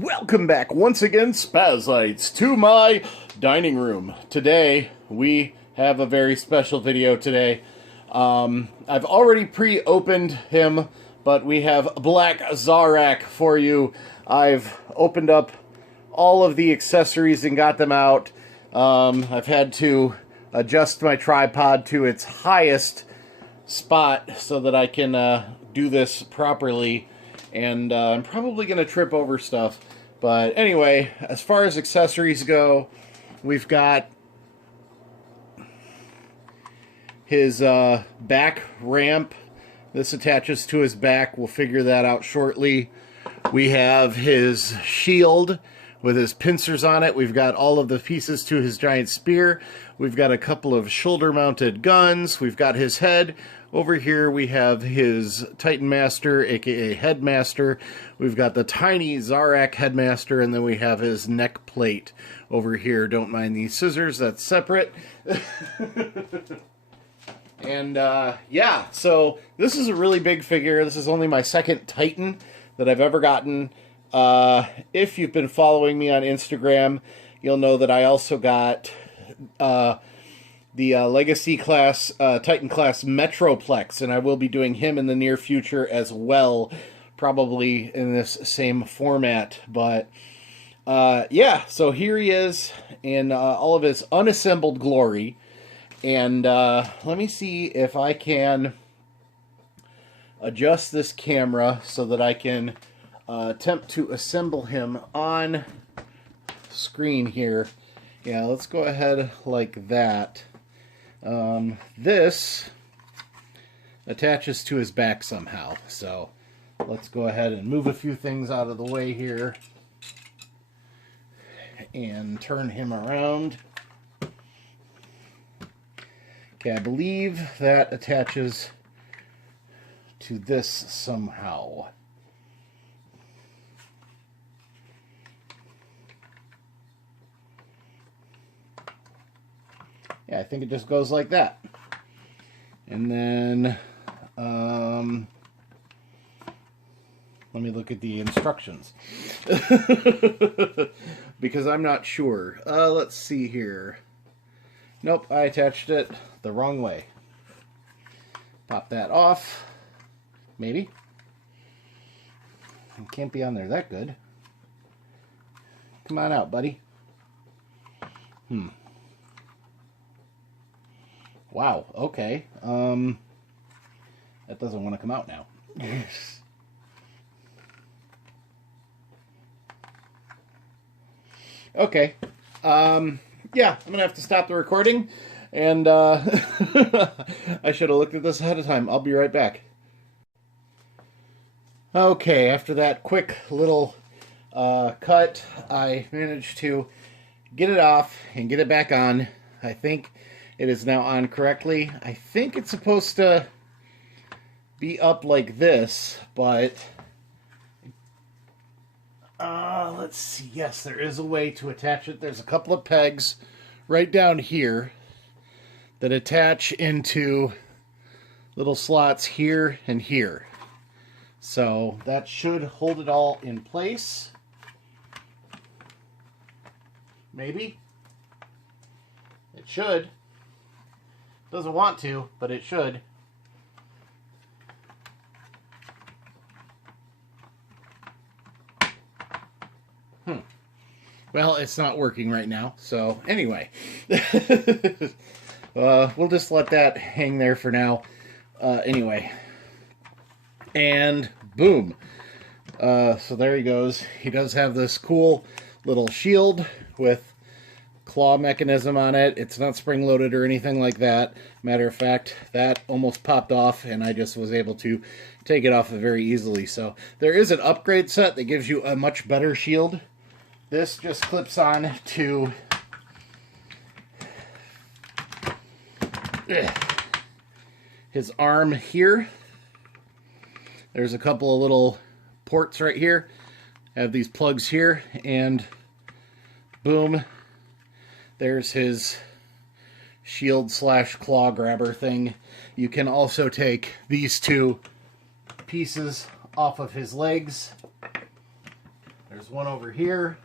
Welcome back once again, Spazites, to my dining room. Today, we have a very special video today. I've already pre-opened him, but we have Black Zarak for you. I've opened up all of the accessories and got them out. I've had to adjust my tripod to its highest spot so that I can do this properly. And I'm probably going to trip over stuff. But anyway, as far as accessories go, we've got his back ramp. This attaches to his back. We'll figure that out shortly. We have his shield with his pincers on it. We've got all of the pieces to his giant spear. We've got a couple of shoulder-mounted guns. We've got his head. Over here we have his Titan Master, aka Headmaster. We've got the tiny Zarak Headmaster, and then we have his neck plate over here. Don't mind these scissors, that's separate. And yeah, so this is a really big figure. This is only my second Titan that I've ever gotten. If you've been following me on Instagram, you'll know that I also got the Legacy class, Titan class Metroplex, and I will be doing him in the near future as well, probably in this same format. But yeah, so here he is in all of his unassembled glory. And let me see if I can adjust this camera so that I can attempt to assemble him on screen here. Yeah, let's go ahead like that. This attaches to his back somehow, so let's go ahead and move a few things out of the way here and turn him around. Okay, I believe that attaches to this somehow. Yeah, I think it just goes like that. And then, let me look at the instructions. Because I'm not sure. Let's see here. Nope, I attached it the wrong way. Pop that off. Maybe. It can't be on there that good. Come on out, buddy. Wow, okay. That doesn't want to come out now. Okay. Yeah, I'm going to have to stop the recording, and I should have looked at this ahead of time. I'll be right back. Okay, after that quick little cut, I managed to get it off and get it back on. I think it is now on correctly. I think it's supposed to be up like this, but let's see. Yes, there is a way to attach it. There's a couple of pegs right down here that attach into little slots here and here. So that should hold it all in place. Maybe. It should. Doesn't want to, but it should. Well, it's not working right now, so anyway. We'll just let that hang there for now. Anyway. And boom. So there he goes. He does have this cool little shield with claw mechanism on it. It's not spring-loaded or anything like that. Matter of fact, that almost popped off, and I just was able to take it off very easily. So there is an upgrade set that gives you a much better shield. This just clips on to his arm here. There's a couple of little ports right here. I have these plugs here, and boom, there's his shield slash claw grabber thing. You can also take these two pieces off of his legs. There's there's one over here.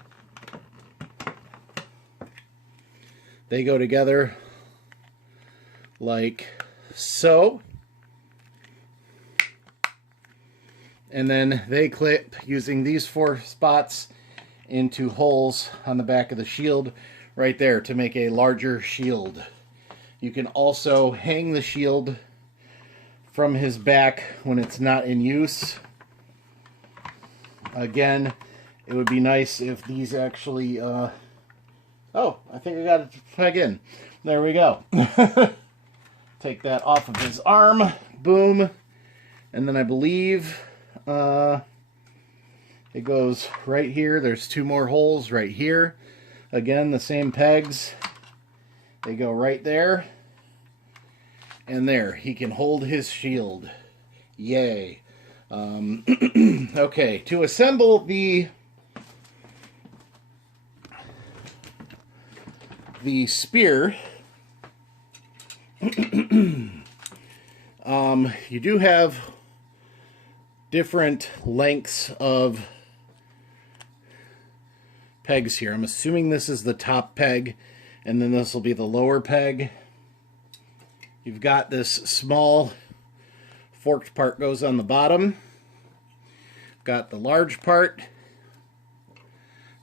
They go together like so. And then they clip using these 4 spots into holes on the back of the shield right there to make a larger shield. You can also hang the shield from his back when it's not in use. Again, it would be nice if these actually... oh, I think I got it to plug in. There we go. Take that off of his arm. Boom. And then I believe... it goes right here. There's 2 more holes right here. Again, the same pegs. They go right there. And there, he can hold his shield. Yay. Okay, to assemble the spear, you do have different lengths of pegs here. I'm assuming this is the top peg, and then this will be the lower peg. You've got this small forked part goes on the bottom. Got the large part,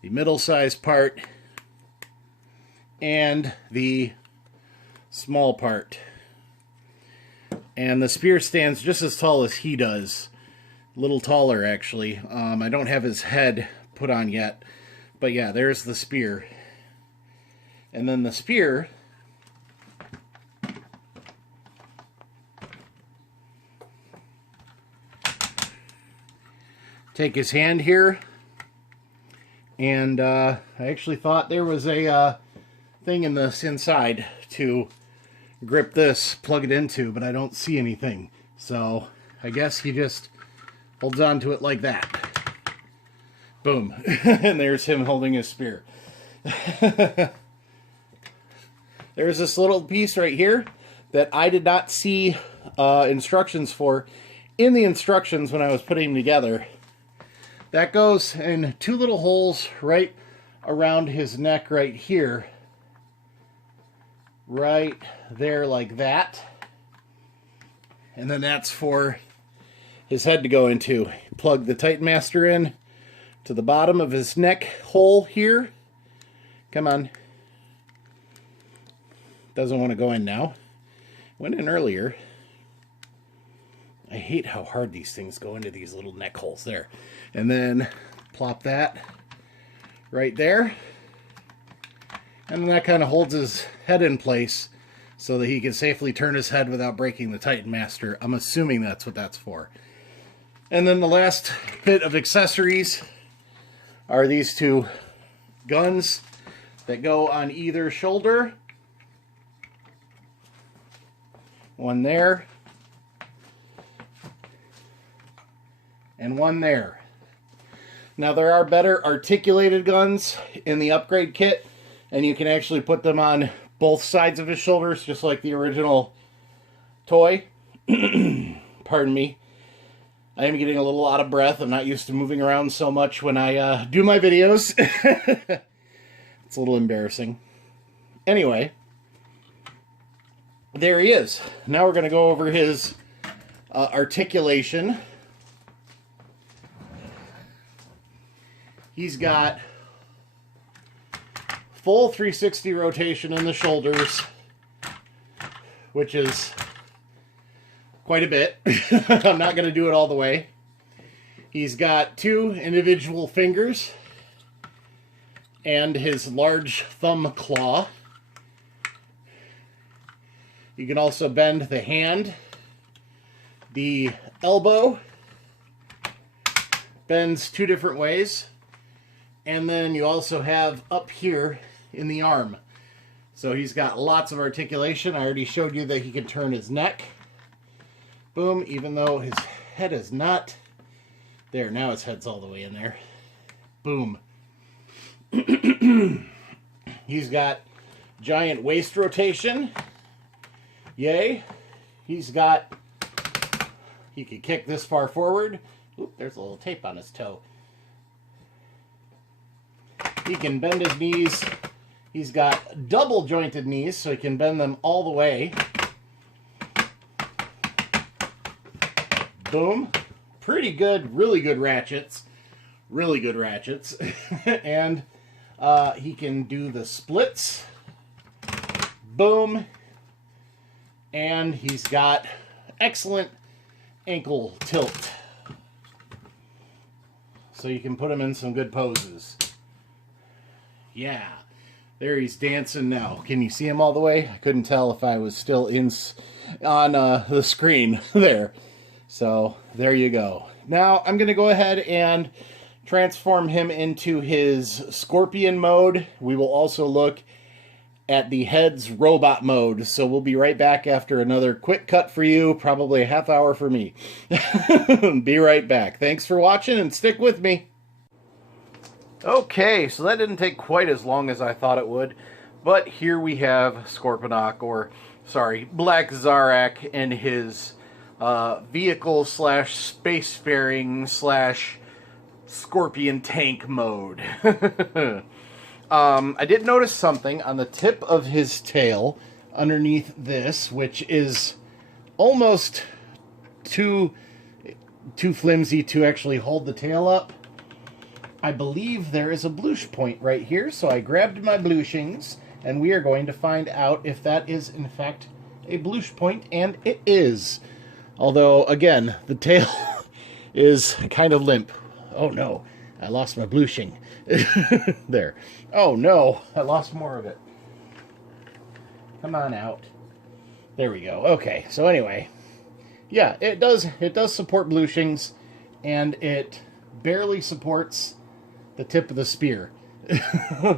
the middle-sized part, and the small part. And the spear stands just as tall as he does. A little taller, actually. I don't have his head put on yet. But yeah, there's the spear. And then the spear... take his hand here. And I actually thought there was a thing in this inside to grip this, plug it into, but I don't see anything. So I guess he just holds on to it like that. Boom. And there's him holding his spear. There's this little piece right here that I did not see instructions for in the instructions when I was putting them together. That goes in 2 little holes right around his neck right here. Right there like that. And then that's for his head to go into. Plug the Titan Master in to the bottom of his neck hole here. Come on. Doesn't want to go in now. Went in earlier. I hate how hard these things go into these little neck holes there. And then plop that right there. And then that kind of holds his head in place so that he can safely turn his head without breaking the Titan Master. I'm assuming that's what that's for. And then the last bit of accessories are these 2 guns that go on either shoulder. One there. And one there. Now there are better articulated guns in the upgrade kit, and you can actually put them on both sides of his shoulders, just like the original toy. Pardon me. I am getting a little out of breath. I'm not used to moving around so much when I do my videos. It's a little embarrassing. Anyway, there he is. Now we're going to go over his articulation. He's got full 360 rotation in the shoulders, which is quite a bit. I'm not going to do it all the way. He's got 2 individual fingers and his large thumb claw. You can also bend the hand. The elbow bends 2 different ways. And then you also have up here in the arm. So he's got lots of articulation. I already showed you that he can turn his neck. Boom, even though his head is not there. Now his head's all the way in there. Boom. He's got giant waist rotation. Yay. He can kick this far forward. Oop, there's a little tape on his toe. He can bend his knees. He's got double jointed knees, so he can bend them all the way. Boom. Pretty good, really good ratchets. Really good ratchets. And he can do the splits. Boom. And he's got excellent ankle tilt. So you can put him in some good poses. Yeah. There he's dancing now. Can you see him all the way? I couldn't tell if I was still on the screen there. So there you go. Now I'm going to go ahead and transform him into his scorpion mode. We will also look at the head's robot mode. So we'll be right back after another quick cut for you, probably a half hour for me. Be right back. Thanks for watching and stick with me. Okay, so that didn't take quite as long as I thought it would, but here we have Scorponok, or sorry, Black Zarak in his vehicle slash spacefaring slash scorpion tank mode. I did notice something on the tip of his tail underneath this, which is almost too flimsy to actually hold the tail up. I believe there is a blush point right here, so I grabbed my blushings, and we are going to find out if that is, in fact, a blush point, and it is. Although, again, the tail is kind of limp. Oh no, I lost my blushing. There. Oh no, I lost more of it. Come on out. There we go. Okay, so anyway, yeah, it does support blushings, and it barely supports the tip of the spear.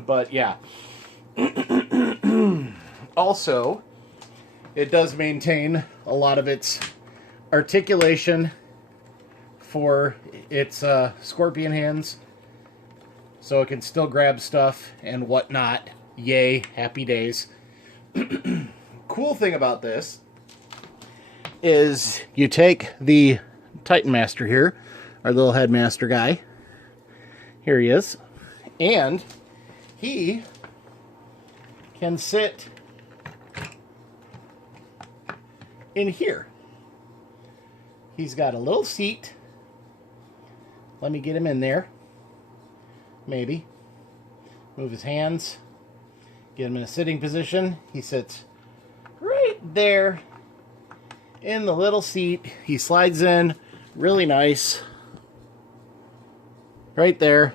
But yeah. Also, it does maintain a lot of its articulation for its scorpion hands, so it can still grab stuff and whatnot. Yay, happy days. Cool thing about this is you take the Titan Master here, our little headmaster guy. Here he is. And he can sit in here. He's got a little seat. Let me get him in there. Maybe. Move his hands. Get him in a sitting position. He sits right there in the little seat. He slides in really nice. Right there.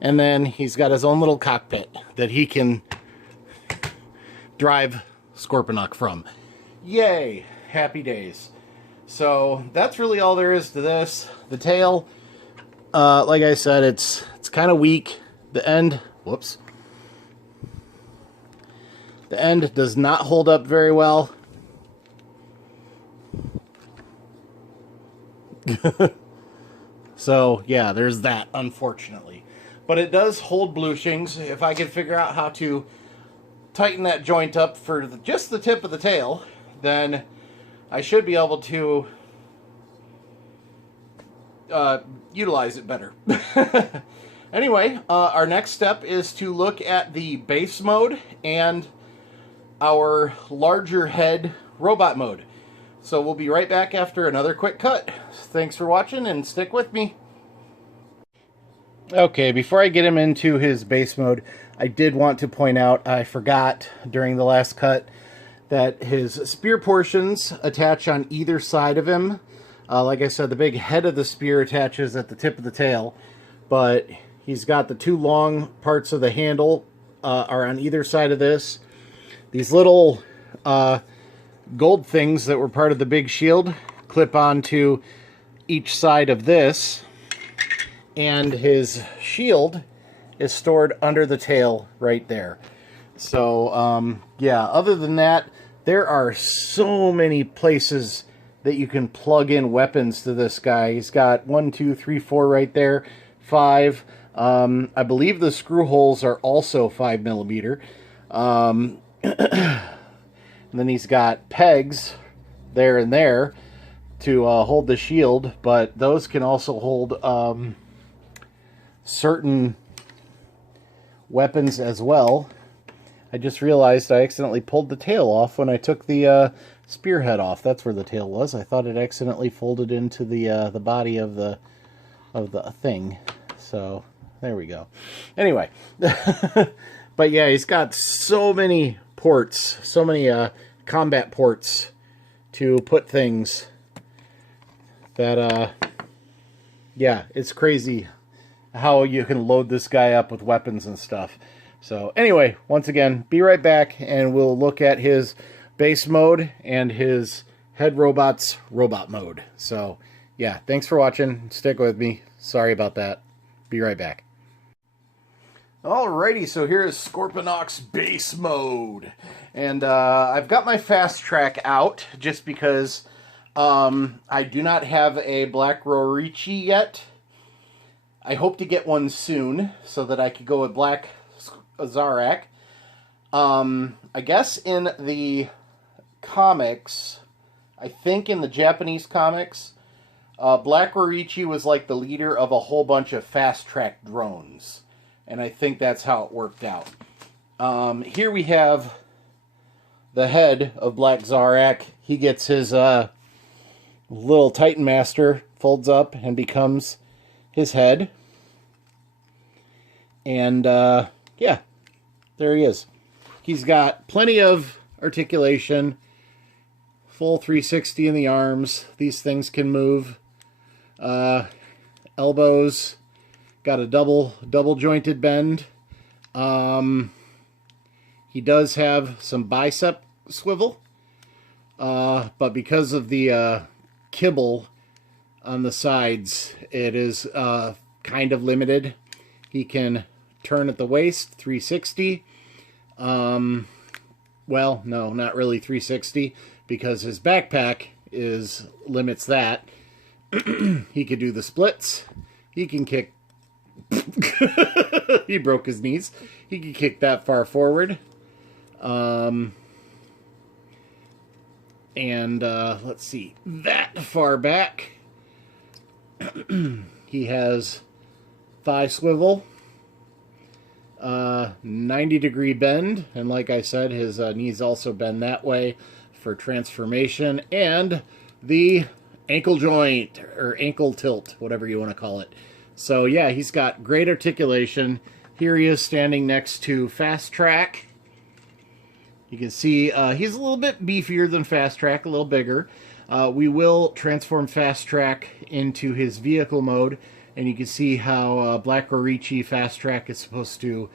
And then he's got his own little cockpit that he can drive Scorponok from. Yay! Happy days. So that's really all there is to this. The tail, like I said, it's kind of weak. The end, whoops. The end does not hold up very well. So, yeah, there's that, unfortunately. But it does hold blushings. If I can figure out how to tighten that joint up for just the tip of the tail, then I should be able to utilize it better. Anyway, our next step is to look at the base mode and our larger head robot mode. So we'll be right back after another quick cut. Thanks for watching and stick with me. Okay, before I get him into his base mode, I did want to point out I forgot during the last cut that his spear portions attach on either side of him. Like I said, the big head of the spear attaches at the tip of the tail, but he's got the two long parts of the handle are on either side of this. These little gold things that were part of the big shield clip onto each side of this, and his shield is stored under the tail right there. So yeah, other than that, there are so many places that you can plug in weapons to this guy. He's got 1, 2, 3, 4 right there, 5. I believe the screw holes are also 5mm. And then he's got pegs there and there to hold the shield, but those can also hold certain weapons as well. I just realized I accidentally pulled the tail off when I took the spearhead off. That's where the tail was. I thought it accidentally folded into the body of the thing. So there we go. Anyway, but yeah, he's got so many ports, so many combat ports to put things that yeah, it's crazy how you can load this guy up with weapons and stuff. So anyway, once again, be right back and we'll look at his base mode and his head robot's robot mode. So yeah, thanks for watching. Stick with me. Sorry about that. Be right back. Alrighty, so here's Scorponok's base mode. And I've got my fast track out just because I do not have a Black Rorichi yet. I hope to get one soon so that I could go with Black Zarak. I guess in the comics, I think in the Japanese comics, Black Rorichi was like the leader of a whole bunch of fast-track drones. And I think that's how it worked out. Here we have the head of Black Zarak. He gets his little Titan Master, folds up and becomes his head. And yeah, there he is. He's got plenty of articulation, full 360 in the arms. These things can move. Elbows, got a double jointed bend. He does have some bicep swivel, but because of the kibble on the sides, it is kind of limited. He can turn at the waist, 360. Well, no, not really 360, because his backpack limits that. He could do the splits. He can kick. He broke his knees. He can kick that far forward. And let's see, that far back. He has thigh swivel, 90-degree bend, and like I said, his knees also bend that way for transformation, and the ankle joint, or ankle tilt, whatever you want to call it. So yeah, he's got great articulation. Here he is standing next to Fast Track. You can see he's a little bit beefier than Fast Track, a little bigger. We will transform Fast Track into his vehicle mode, and you can see how Black Rorichi Fast Track is supposed to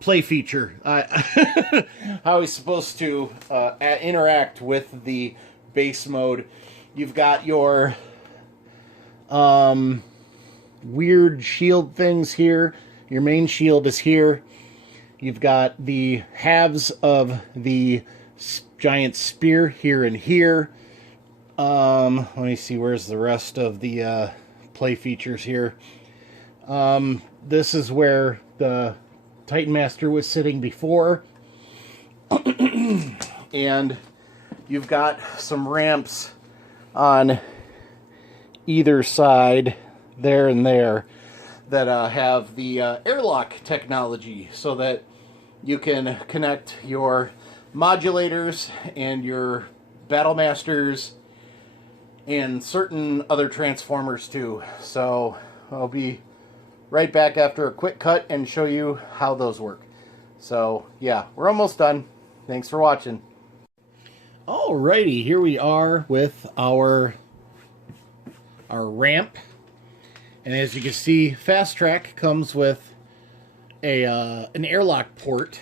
play feature. How he's supposed to interact with the base mode. You've got your weird shield things here. Your main shield is here. You've got the halves of the giant spear here and here. Let me see, where's the rest of the play features here? This is where the Titan Master was sitting before. And you've got some ramps on either side, there and there, that have the airlock technology, so that you can connect your modulators and your Battle Masters and certain other transformers too. So I'll be right back after a quick cut and show you how those work. So yeah, we're almost done. Thanks for watching. Alrighty, here we are with our ramp. And as you can see, Fast Track comes with an airlock port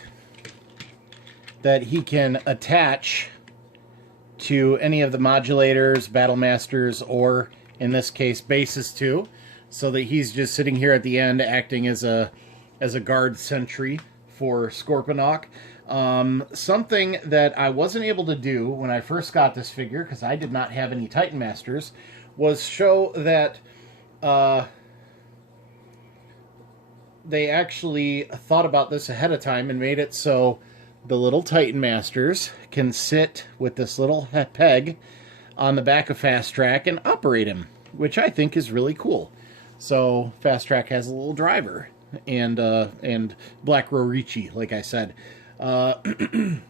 that he can attach to any of the modulators, Battle Masters, or in this case, bases too, so that he's just sitting here at the end acting as a guard sentry for Scorponok. Something that I wasn't able to do when I first got this figure, because I did not have any Titan Masters, was show that they actually thought about this ahead of time and made it so the little Titan Masters can sit with this little peg on the back of Fast Track and operate him, which I think is really cool. So Fast Track has a little driver and Black Rorichi, like I said. And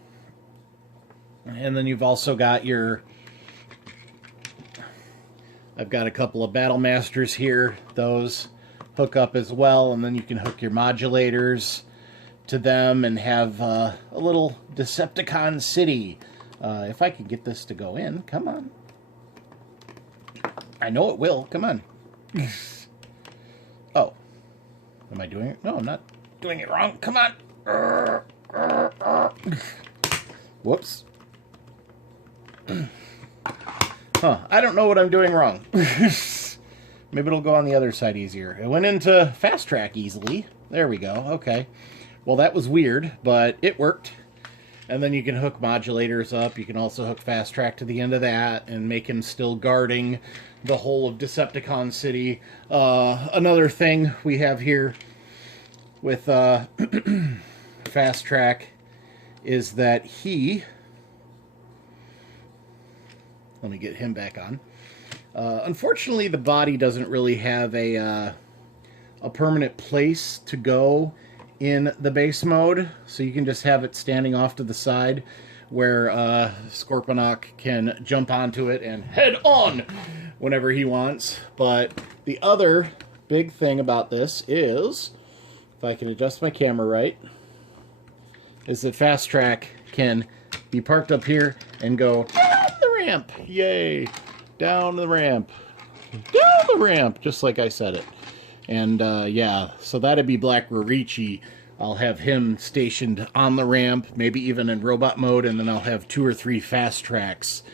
then you've also got your... I've got a couple of Battle Masters here. Those hook up as well, and then you can hook your modulators to them and have a little Decepticon city. If I can get this to go in, come on. I know it will. Come on. Oh. Am I doing it? No, I'm not doing it wrong. Come on. Whoops. Huh. I don't know what I'm doing wrong. Maybe it'll go on the other side easier. It went into Fast Track easily. There we go. Okay. Well, that was weird, but it worked. And then you can hook modulators up. You can also hook Fast Track to the end of that and make him still guarding the whole of Decepticon City. Another thing we have here with Fast Track is that he... Let me get him back on. Unfortunately, the body doesn't really have a permanent place to go in the base mode, so you can just have it standing off to the side where Scorponok can jump onto it and head on whenever he wants. But the other big thing about this is, if I can adjust my camera right, is that Fast Track can be parked up here and go down the ramp. Yay! Down the ramp. Down the ramp, just like I said it. And yeah, so that'd be Black Rorichi. I'll have him stationed on the ramp, maybe even in robot mode, and then I'll have 2 or 3 Fast Tracks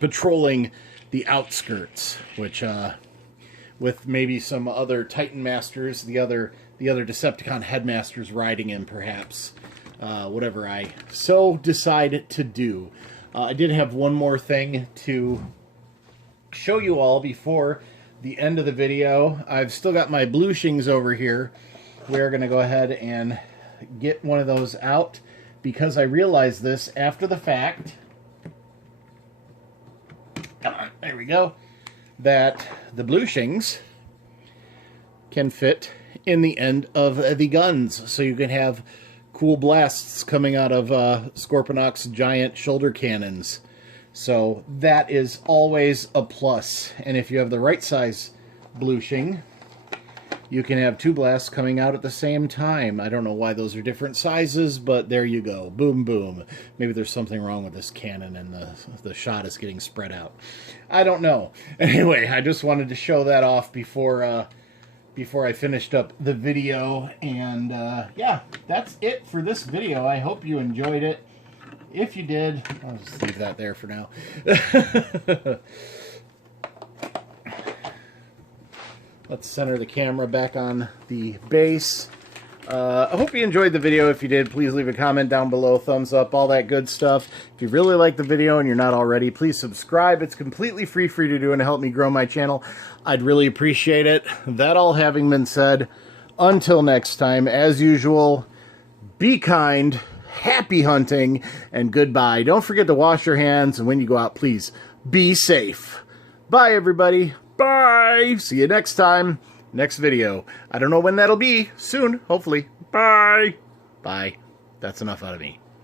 patrolling the outskirts, which with maybe some other Titan Masters, the other Decepticon Headmasters riding in, perhaps. Whatever I so decide to do. I did have one more thing to show you all before the end of the video. I've still got my Blueshings over here. We're going to go ahead and get one of those out because I realized this after the fact. Come on, there we go. That the Blueshings can fit in the end of the guns. So you can have cool blasts coming out of Scorponok's giant shoulder cannons. So that is always a plus. And if you have the right size Blueshing, you can have 2 blasts coming out at the same time. I don't know why those are different sizes, but there you go. Boom, boom. Maybe there's something wrong with this cannon and the shot is getting spread out. I don't know. Anyway, I just wanted to show that off before I finished up the video. And yeah, that's it for this video. I hope you enjoyed it. If you did, I'll just leave that there for now. Let's center the camera back on the base. I hope you enjoyed the video. If you did, please leave a comment down below, thumbs up, all that good stuff. If you really like the video and you're not already, please subscribe. It's completely free to do and to help me grow my channel. I'd really appreciate it. That all having been said, until next time, as usual, be kind, happy hunting, and goodbye. Don't forget to wash your hands, and when you go out, please be safe. Bye, everybody. Bye. See you next time. Next video. I don't know when that'll be. Soon, hopefully. Bye. Bye. That's enough out of me.